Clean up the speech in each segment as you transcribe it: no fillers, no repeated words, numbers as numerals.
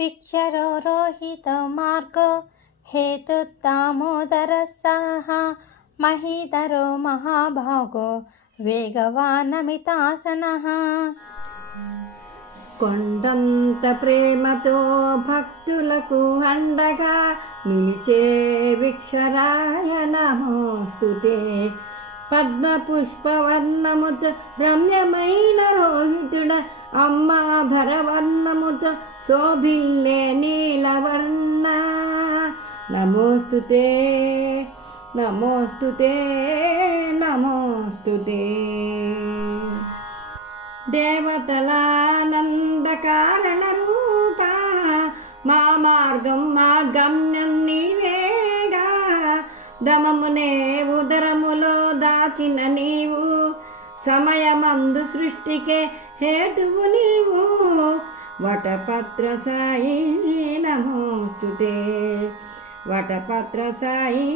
भिक्षरोहितो मार्गो हेतुदामोदरः सः महीधरो महाभागो వేగవానమితాసనః. కొండంత ప్రేమతో భక్తులకు అండగా నిలిచే విక్షరాయ నమోస్తుతే. పద్మపుష్పవర్ణముతో రమ్యమైన రోహితుడ అమ్మాధరవర్ణముతో శోభిల్లే నీలవర్ణ. నమోస్తుతే నమోస్తుతే నమోస్తుతే. దేవతలానందకారణ రూప మా మార్గం మా గమ్యం నీవేగా. దమమునే ఉదరములో దాచిన నీవు సమయమందు సృష్టికే హేతువు నీవు. వటపత్ర సాయి నమోస్తుతే వటపత్ర సాయి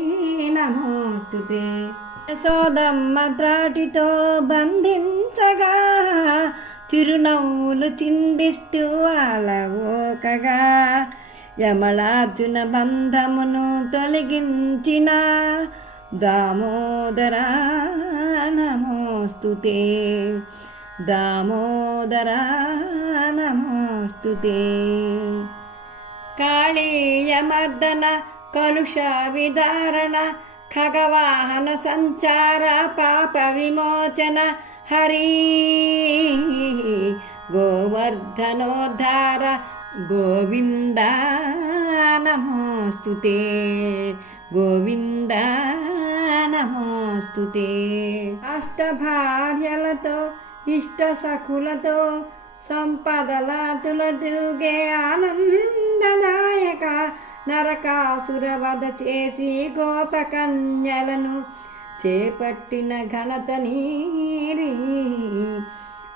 నమోస్తుతే. యశోదమ్మ త్రాటితో బంధించగా చిరునవ్వులు చిందిస్తూ అలవోకగా యమళార్జున బంధమును తొలగించిన దామోదరా నమోస్తుతే దామోదరా నమోస్తుతే. కాళీయమర్దన కలుష విదారణ ఖగవాహన సంచార పాప విమోచన హరి గోవర్ధనోద్ధార గోవింద నమోస్తుతే గోవింద నమోస్తుతే. అష్టభార్యలతో ఇష్ట సఖులతో సంపదలాతుల దూగే ఆనందదాయక నరకాసుర వధ చేసి గోపకన్యలను చేపట్టిన ఘనత నీరి.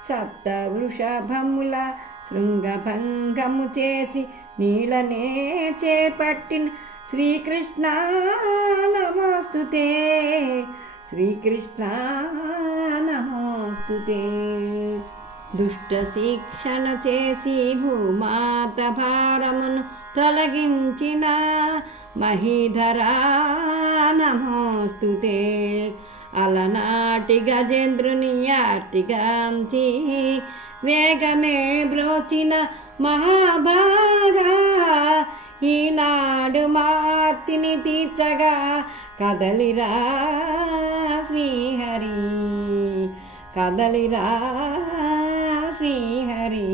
సప్త వృషభముల శృంగభంగము చేసి నీలనే చేపట్టిన శ్రీకృష్ణ నమోస్తుతే శ్రీకృష్ణ నమోస్తుతే. దుష్ట శిక్షణ చేసి భూమాత భారమును తొలగించిన మహీధరా నమోస్తుతే. అలనాటి గజేంద్రుని ఆర్తిగాంచి వేగమే బ్రోచిన మహాభాగా ఈనాడు మార్తిని తీర్చగా కదలిరా శ్రీహరి కదలిరా శ్రీహరి.